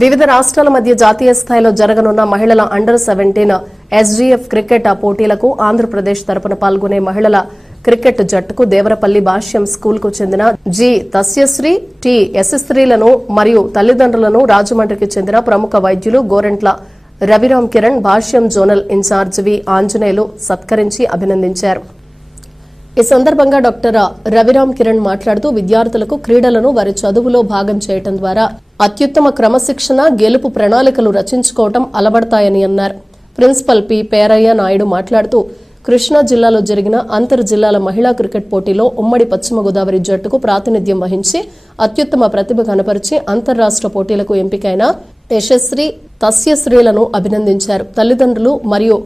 వివిధ రాష్ట్రాల మధ్య జాతీయ స్థాయిలో జరగనున్న మహిళల అండర్ 17 ఎస్జీఎఫ్ క్రికెట్ పోటీలకు ఆంధ్రప్రదేశ్ తరపున పాల్గొనే మహిళల క్రికెట్ జట్టుకు దేవరపల్లి భాష్యం స్కూల్ కు చెందిన జి తస్యశ్రీ టి యశస్త్రీలను మరియు తల్లిదండ్రులను రాజమండ్రికి చెందిన ప్రముఖ వైద్యులు గోరెంట్ల రవిరామ్ కిరణ్ భాష్యం జోనల్ ఇన్ఛార్జ్ వి ఆంజనేయులు సత్కరించి అభినందించారు. ఈ సందర్భంగా డాక్టర్ రవిరామ్ కిరణ్ మాట్లాడుతూ విద్యార్థులకు క్రీడలను వారి చదువులో భాగం చేయడం ద్వారా అత్యుత్తమ క్రమశిక్షణ గెలుపు ప్రణాళికలు రచించుకోవడం అలవడతాయని అన్నారు. ప్రిన్సిపల్ పి పేరయ్య నాయుడు మాట్లాడుతూ కృష్ణా జిల్లాలో జరిగిన అంతర్ జిల్లాల మహిళా క్రికెట్ పోటీలో ఉమ్మడి పశ్చిమ గోదావరి జట్టుకు ప్రాతినిధ్యం వహించి అత్యుత్తమ ప్రతిభ కనపరిచి అంతర్రాష్ట్ర పోటీలకు ఎంపికైన యశస్శ్రీ తస్యశ్రీలను అభినందించారు. తల్లిదండ్రులు మరియు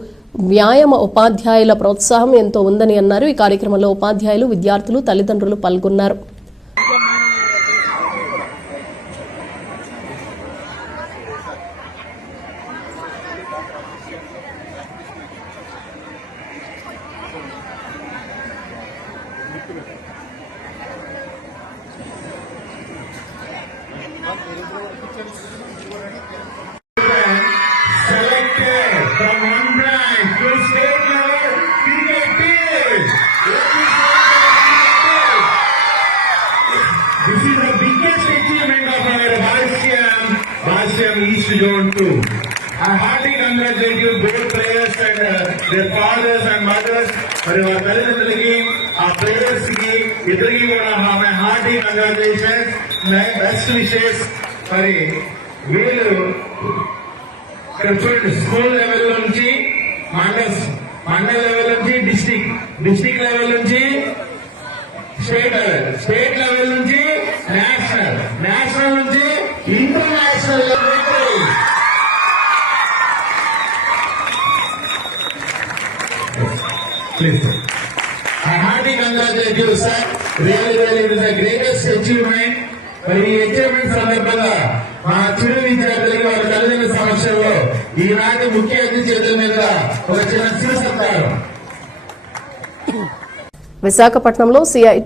వ్యాయామ ఉపాధ్యాయుల ప్రోత్సాహం ఎంతో ఉందని అన్నారు. ఈ కార్యక్రమంలో ఉపాధ్యాయులు, విద్యార్థులు, తల్లిదండ్రులు పాల్గొన్నారు. This is the biggest achievement of our Bhasyam East Zone 2. I heartily congratulate you both players and their fathers and mothers. మరి వారి తల్లిదండ్రులకి ఆ ప్లేయర్స్ కి ఇద్దరికి కూడా my hearty congratulations, best wishes. మరి వీళ్ళు చూడండి, స్కూల్ లెవెల్ నుంచి మండల్ లెవెల్ నుంచి డిస్టిక్ లెవెల్ నుంచి స్టేట్ లెవెల్ నుంచి నేషనల్ నుంచి international level. Please, I heartily congratulate you, sir. Really, it is the greatest achievement. మరి ఈ అచీవ్మెంట్ సందర్భంగా మా చిరు విద్యార్థులకి వారి తల్లిదండ్రుల సమక్షంలో ఈనాటి ముఖ్య అతిథి చేతుల మీద ఒక చిన్న చిరు సత్కారం. విశాఖపట్నంలో సిఐ